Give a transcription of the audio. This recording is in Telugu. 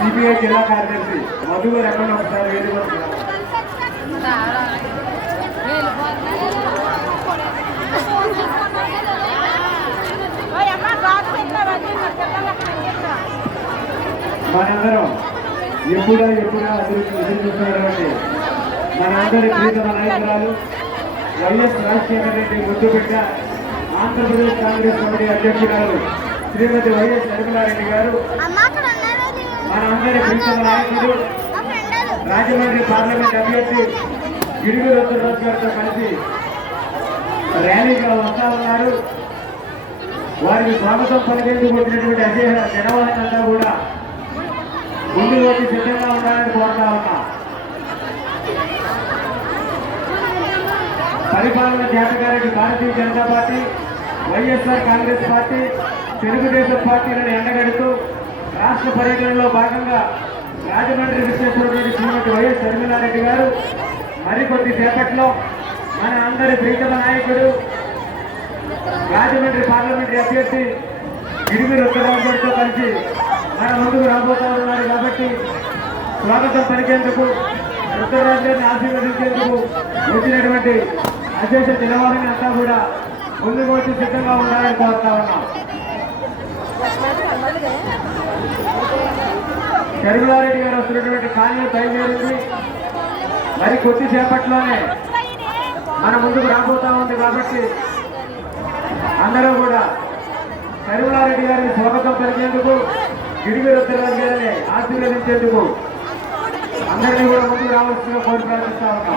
సిపిఐ జిల్లా కార్యదర్శి మధు గారు ఎక్కడ ఒకసారి వేదిక మనందరం ఎప్పుడా అభివృద్ధి చూస్తున్నటువంటి మనందరి ప్రీతమ నాయకురాలు వైఎస్ రాజశేఖర రెడ్డి ముద్దుబిడ్డ ఆంధ్రప్రదేశ్ కాంగ్రెస్ కమిటీ అధ్యక్షురాలు శ్రీమతి వైఎస్ షర్మిలారెడ్డి గారు, మనందరి ప్రీతమ నాయకుడు రాజమండ్రి పార్లమెంట్ అభ్యర్థి గిడుగు రుద్రరాజు గారితో కలిసి ర్యాలీగా వస్తా ఉన్నారు. వారికి స్వాగతం పలికేందుకు వచ్చినటువంటి అజేయ జనవాహినంతా కూడా ముందు వచ్చి సిద్ధంగా ఉండాలని కోరుతా ఉన్నా. పరిపాలన చేతగారెడ్డి భారతీయ జనతా పార్టీ, వైఎస్ఆర్ కాంగ్రెస్ పార్టీ, తెలుగుదేశం పార్టీలను ఎండగడుతూ రాష్ట్ర పర్యటనలో భాగంగా రాజమండ్రి విచ్చేసినటువంటి శ్రీమతి వైఎస్ షర్మిలారెడ్డి గారు మరికొద్ది సేపట్లో మన అందరి ప్రీతమ నాయకుడు రాజమండ్రి పార్లమెంటరీ అభ్యర్థి గిడుగు రుద్రరాజు గారితో కలిసి మన ముందుకు రాబోతా ఉన్నారు. కాబట్టి స్వాగతం పలికేందుకు, రుద్రరాజు గారిని ఆశీర్వదించేందుకు వచ్చినటువంటి అశేష జనవాహిని అంతా కూడా ముందుకు వచ్చి సిద్ధంగా ఉండాలని కోరుతా ఉన్నాం. షర్మిలారెడ్డి గారు వస్తున్నటువంటి కాలనీ బయలుదేరింది. మరి కొద్దిసేపట్లోనే మన ముందుకు రాబోతా ఉంది. కాబట్టి అందరూ కూడా షర్మిలారెడ్డి గారిని స్వాగతం పలికేందుకు, గిడుగు రుద్రరాజు గారిని ఆశీర్వదించేందుకు అందరినీ కూడా ముందుకు రావాల్సిన కోరి ప్రార్థిస్తా ఉన్నాం.